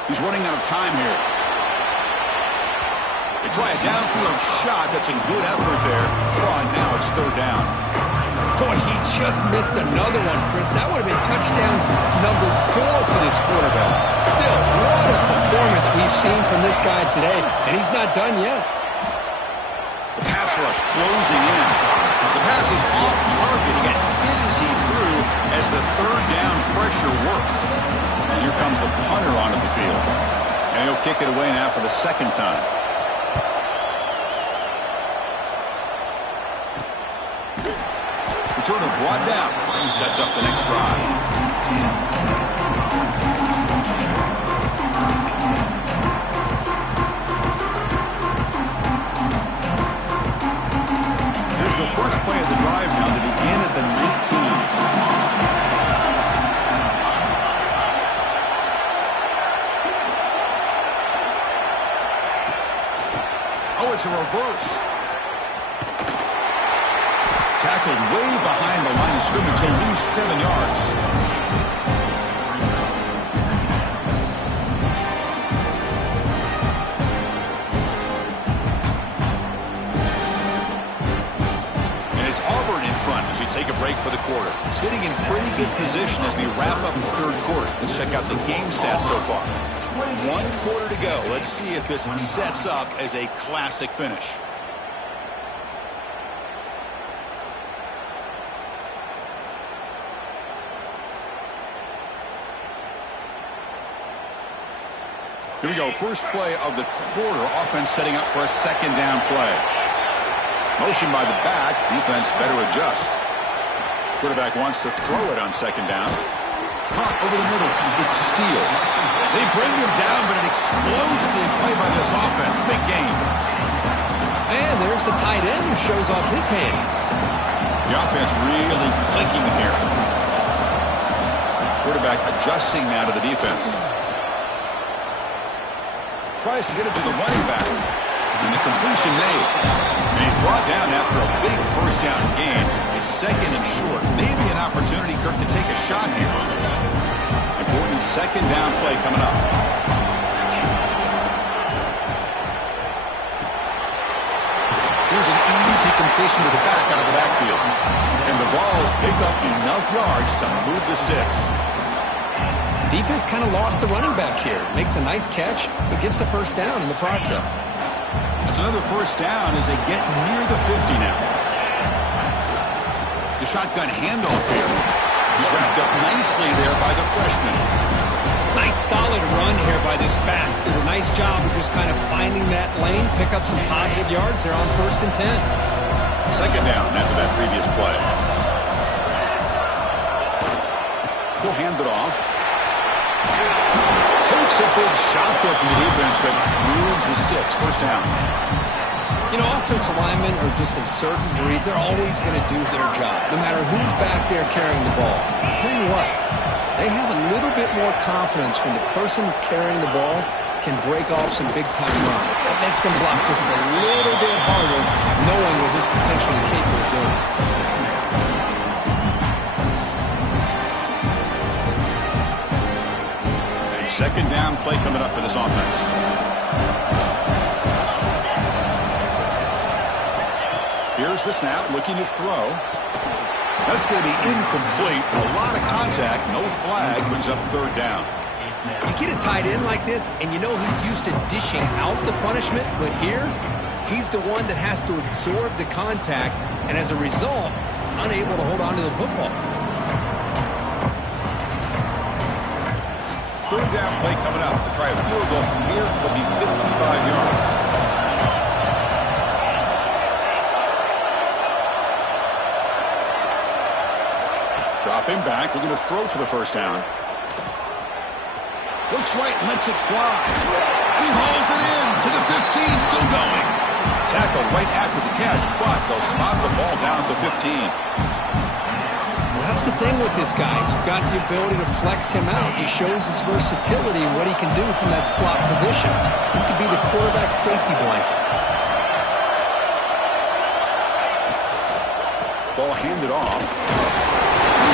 He's running out of time here. They try a downfield shot. That's a good effort there. Oh, and now it's third down. Boy, he just missed another one, Chris. That would have been touchdown number 4 for this quarterback. Still, what a performance we've seen from this guy today, and he's not done yet. The pass rush closing in. The pass is off target. He got hit as he threw as the third down pressure worked. And here comes the punter onto the field. And he'll kick it away now for the second time. Returner brought down. Sets up the next drive. Here's the first play of the drive now to begin at the 19. Oh, it's a reverse. Tackled way behind the line of scrimmage. He'll lose 7 yards. And it's Auburn in front as we take a break for the quarter. Sitting in pretty good position as we wrap up the third quarter. Let's check out the game stats so far. 1 quarter to go. Let's see if this sets up as a classic finish. Here we go. First play of the quarter. Offense setting up for a second down play. Motion by the back. Defense better adjust. Quarterback wants to throw it on second down. Caught over the middle. It's Steele. They bring him down, but an explosive play by this offense. Big game. And there's the tight end who shows off his hands. The offense really clicking here. Quarterback adjusting now to the defense. Tries to get it to the running back. And the completion made. And he's brought down after a big first down gain. It's second and short. Maybe an opportunity, Kirk, to take a shot here. Important second down play coming up. Here's an easy completion to the back out of the backfield. And the Vols pick up enough yards to move the sticks. Defense kind of lost the running back here. Makes a nice catch, but gets the first down in the process. That's another first down as they get near the 50 now. The shotgun handoff here. He's wrapped up nicely there by the freshman. Nice solid run here by this back. Did a nice job of just kind of finding that lane, pick up some positive yards there on 1st and 10. Second down after that previous play. He'll hand it off. Takes a big shot there from the defense, but moves the sticks. First down. You know, offensive linemen are just a certain breed. They're always going to do their job, no matter who's back there carrying the ball. I'll tell you what, they have a little bit more confidence when the person that's carrying the ball can break off some big-time runs. That makes them block just a little bit harder, knowing what he's potentially capable of doing. Second down play coming up for this offense. Here's the snap, looking to throw. That's going to be incomplete. A lot of contact, no flag, brings up third down. You get a tight end like this, and you know he's used to dishing out the punishment, but here, he's the one that has to absorb the contact, and as a result, he's unable to hold on to the football. Third down play coming up. To try a field goal from here, will be 55 yards. Dropping back, looking to throw for the first down. Looks right, lets it fly. And he hauls it in to the 15, still going. Tackle right after the catch, but they'll spot the ball down at the 15. That's the thing with this guy. You've got the ability to flex him out. He shows his versatility and what he can do from that slot position. He could be the quarterback safety blanket. Ball handed off.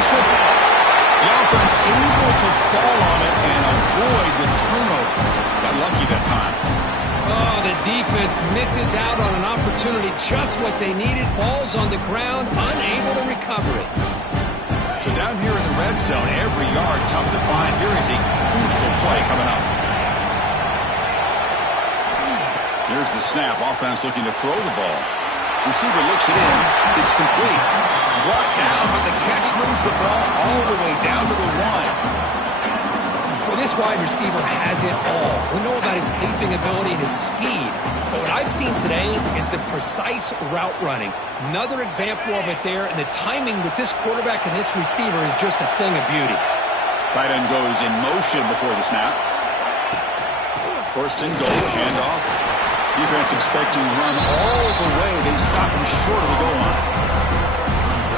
The offense able to fall on it and avoid the turnover. Got lucky that time. Oh, the defense misses out on an opportunity, just what they needed. Ball's on the ground, unable to recover it. So down here in the red zone, every yard tough to find. Here is a crucial play coming up. Here's the snap. Offense looking to throw the ball. Receiver looks it in. It's complete. Brought down, but the catch moves the ball all the way down to the 1. Well, this wide receiver has it all. We know about his leaping ability and his speed. But what I've seen today is the precise route running. Another example of it there, and the timing with this quarterback and this receiver is just a thing of beauty. Tight end goes in motion before the snap. First and goal, handoff. Defense expecting run all the way. They stop him short of the goal line.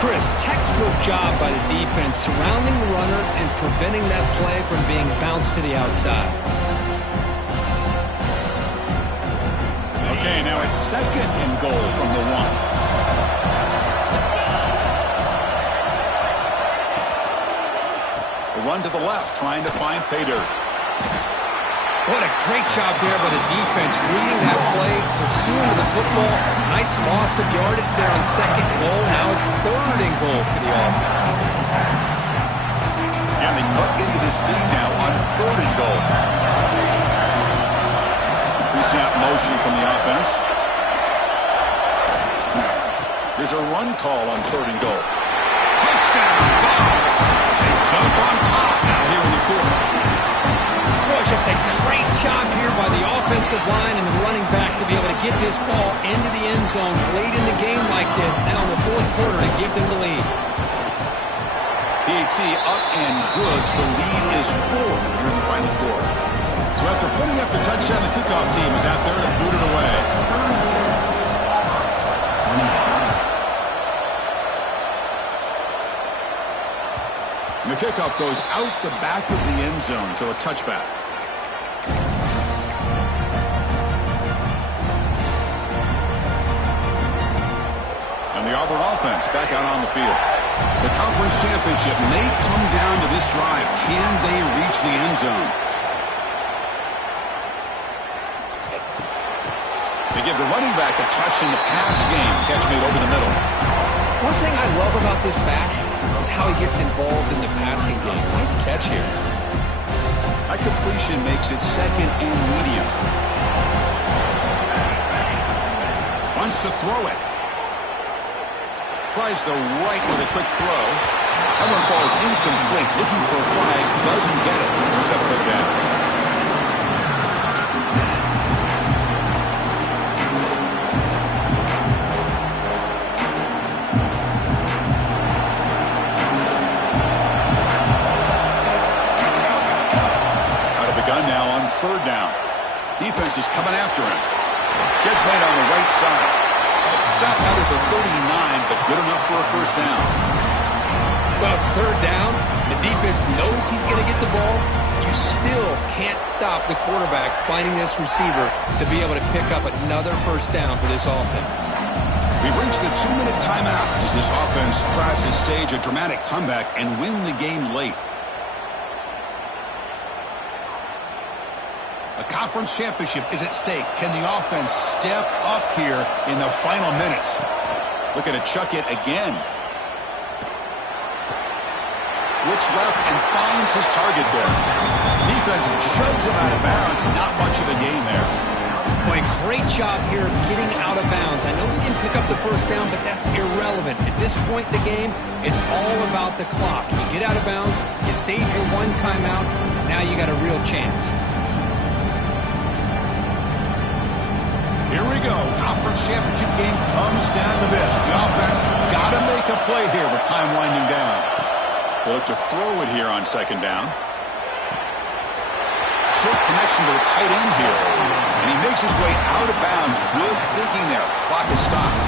Chris, textbook job by the defense surrounding the runner and preventing that play from being bounced to the outside. Okay, now it's second and goal from the 1. A run to the left, trying to find pay dirt. What a great job there by the defense, reading that play, pursuing the football. Nice loss of yardage there on second goal. Now it's third and goal for the offense. And they cut into this lead now on third and goal. Pre-snap motion from the offense. There's a run call on third and goal. Touchdown, Dogs! They jump on top now here in the 4th. Just a great job here by the offensive line and the running back to be able to get this ball into the end zone late in the game like this, now in the 4th quarter to give them the lead. PAT up and good. The lead is 4 here in the final quarter. So after putting up the touchdown, the kickoff team is out there to boot it away. And the kickoff goes out the back of the end zone, so a touchback. And the Auburn offense back out on the field. The conference championship may come down to this drive. Can they reach the end zone? They give the running back a touch in the pass game. Catch made over the middle. One thing I love about this back is how he gets involved in the passing game. Nice catch here. High completion makes it second and medium. Wants to throw it. Tries the right with a quick throw. That one falls incomplete. Looking for a flag. Doesn't get it. Brings up third down. Out of the gun now on third down. Defense is coming after him. Catch made on the right side. Stop out at the 39, but good enough for a first down. Well, it's third down. The defense knows he's going to get the ball. You still can't stop the quarterback finding this receiver to be able to pick up another first down for this offense. We've reached the 2-minute timeout as this offense tries to stage a dramatic comeback and win the game late. A conference championship is at stake. Can the offense step up here in the final minutes? Looking to chuck it again. Looks left and finds his target there. Defense shoves him out of bounds. Not much of a gain there. Boy, great job here of getting out of bounds. I know he didn't pick up the first down, but that's irrelevant. At this point in the game, it's all about the clock. You get out of bounds, you save your one timeout, now you got a real chance. Here we go. Conference championship game comes down to this. The offense got to make a play here with time winding down. They look to throw it here on second down. Short connection to the tight end here. And he makes his way out of bounds. Good thinking there. Clock is stopped.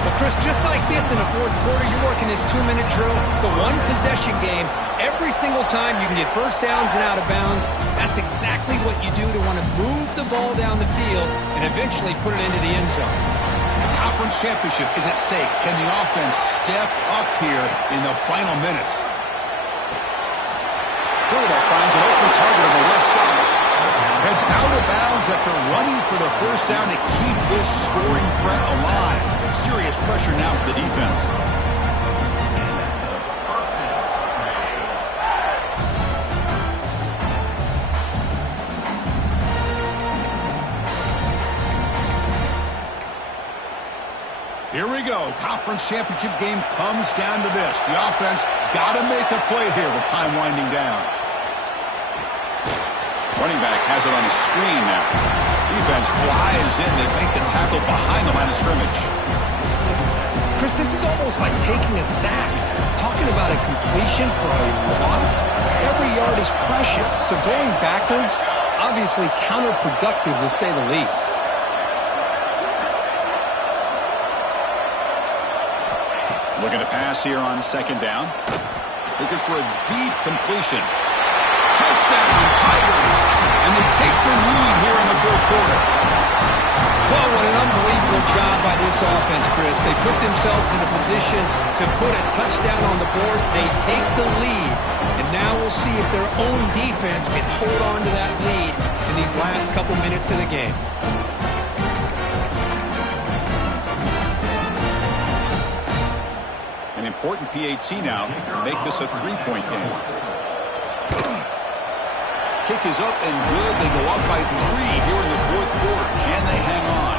Well, Chris, just like this in the 4th quarter, you're working this 2-minute drill. It's a one-possession game. Every single time you can get first downs and out of bounds. That's exactly what you do to want to move the ball down the field and eventually put it into the end zone. The conference championship is at stake. Can the offense step up here in the final minutes? Quarterback finds an open target on the left side. Heads out of bounds after running for the first down to keep this scoring threat alive. Serious pressure now for the defense. Here we go. Conference championship game comes down to this. The offense got to make a play here with time winding down. Running back has it on the screen now. Defense flies in. They make the tackle behind the line of scrimmage. Chris, this is almost like taking a sack. Talking about a completion for a loss, every yard is precious. So going backwards, obviously counterproductive to say the least. Looking to pass here on second down. Looking for a deep completion. Touchdown, Tigers! And they take the lead here in the fourth quarter. Well, what an unbelievable job by this offense, Chris. They put themselves in a position to put a touchdown on the board. They take the lead. And now we'll see if their own defense can hold on to that lead in these last couple minutes of the game. An important PAT now to make this a three-point game. Kick is up and good. They go up by 3 here in the fourth quarter. Can they hang on?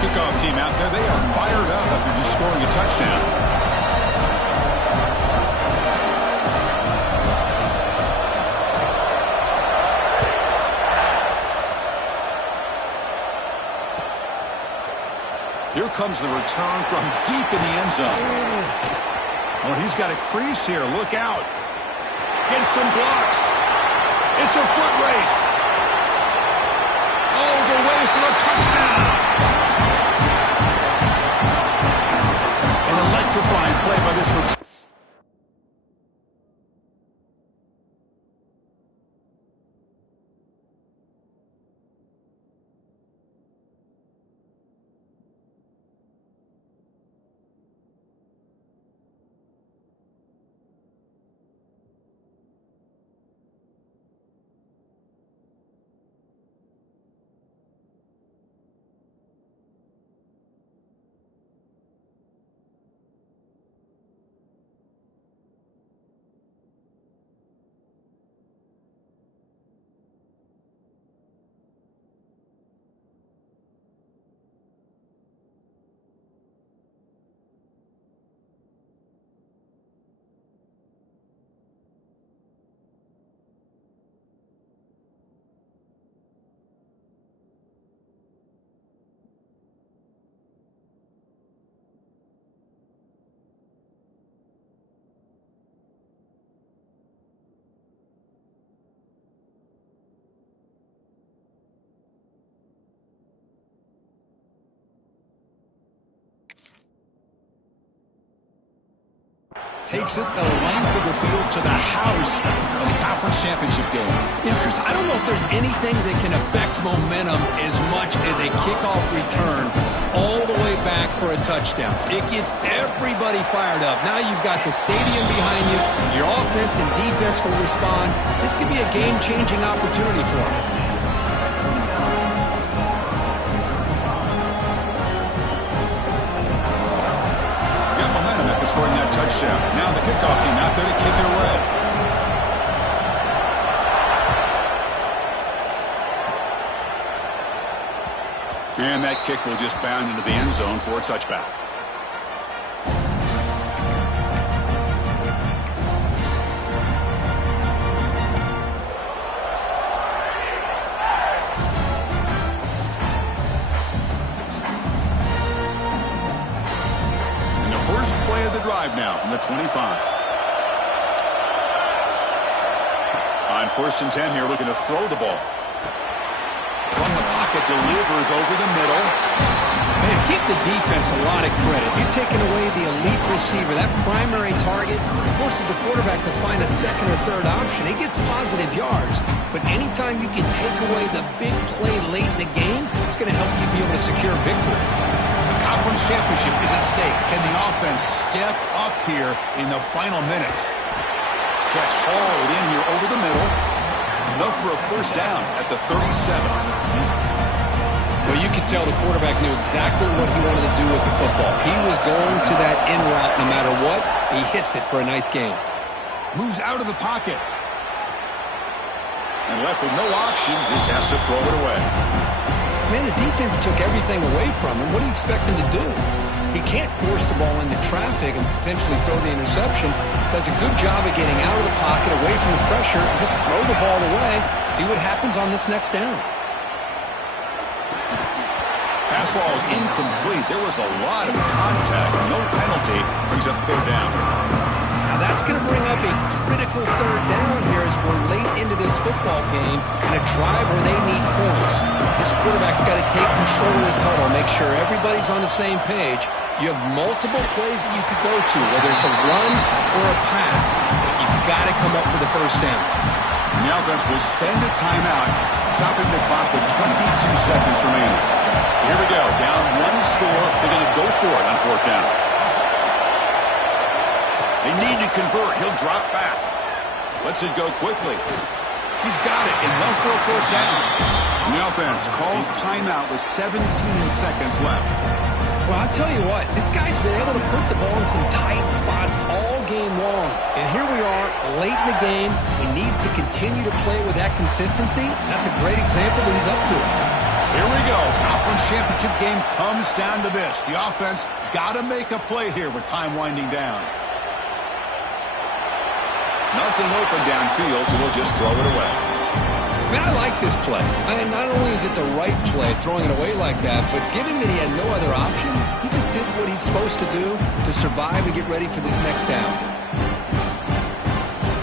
Kickoff team out there. They are fired up after just scoring a touchdown. Here comes the return from deep in the end zone. Oh, he's got a crease here. Look out. Gets some blocks. It's a foot race. All the way for a touchdown. An electrifying play by this one. Takes it the length of the field to the house of the conference championship game. You know, Chris, I don't know if there's anything that can affect momentum as much as a kickoff return all the way back for a touchdown. It gets everybody fired up. Now you've got the stadium behind you. Your offense and defense will respond. This could be a game-changing opportunity for them. Scoring that touchdown. Now the kickoff team out there to kick it away. And that kick will just bound into the end zone for a touchback. Now from the 25. On 1st and 10 here, looking to throw the ball. From the pocket, delivers over the middle. Man, give the defense a lot of credit. You're taking away the elite receiver. That primary target forces the quarterback to find a second or third option. He gets positive yards. But anytime you can take away the big play late in the game, it's going to help you be able to secure victory. Conference championship is at stake. Can the offense step up here in the final minutes? Catch hauled in here over the middle. Enough for a first down at the 37. Well, you could tell the quarterback knew exactly what he wanted to do with the football. He was going to that in route no matter what. He hits it for a nice gain. Moves out of the pocket. And left with no option, just has to throw it away. Man, the defense took everything away from him. What do you expect him to do? He can't force the ball into traffic and potentially throw the interception. Does a good job of getting out of the pocket, away from the pressure, and just throw the ball away. See what happens on this next down. Pass ball is incomplete. There was a lot of contact. No penalty. Brings up third down. Now that's going to bring up a critical third down here as we're late into this football game and a drive where they need points. This quarterback's got to take control of this huddle, make sure everybody's on the same page. You have multiple plays that you could go to, whether it's a run or a pass, but you've got to come up with a first down. And the offense will spend a timeout, stopping the clock with 22 seconds remaining. So here we go, down one score. They're going to go for it on fourth down. They need to convert. He'll drop back. Lets it go quickly. He's got it. Enough for a first down. And the offense calls timeout with 17 seconds left. Well, I'll tell you what, this guy's been able to put the ball in some tight spots all game long. And here we are, late in the game. He needs to continue to play with that consistency. That's a great example that he's up to. Here we go. Conference championship game comes down to this. The offense got to make a play here with time winding down. Nothing open downfield, so they'll just throw it away. Man, I like this play. Not only is it the right play, throwing it away like that, but given that he had no other option, he just did what he's supposed to do to survive and get ready for this next down.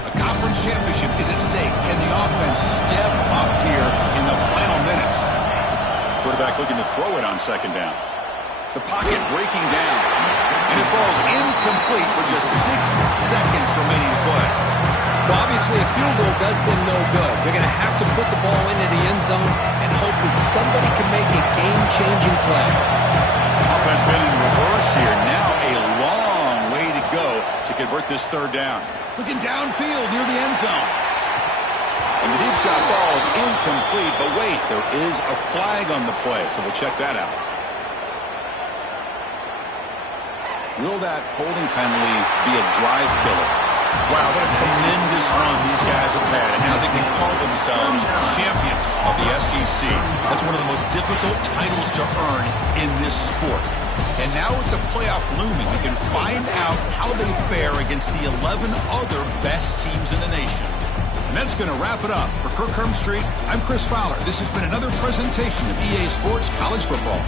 A conference championship is at stake. Can the offense step up here in the final minutes? Quarterback looking to throw it on second down. The pocket breaking down. And it falls incomplete with just 6 seconds remaining to play. Well, obviously, a field goal does them no good. They're going to have to put the ball into the end zone and hope that somebody can make a game-changing play. Offense been in reverse here. Now a long way to go to convert this third down. Looking downfield near the end zone. And the deep shot falls incomplete. But wait, there is a flag on the play, so we'll check that out. Will that holding penalty be a drive killer? Wow, what a tremendous run these guys have had. And now they can call themselves champions of the SEC. That's one of the most difficult titles to earn in this sport. And now with the playoff looming, we can find out how they fare against the 11 other best teams in the nation. And that's going to wrap it up. For Kirk Street, I'm Chris Fowler. This has been another presentation of EA Sports College Football.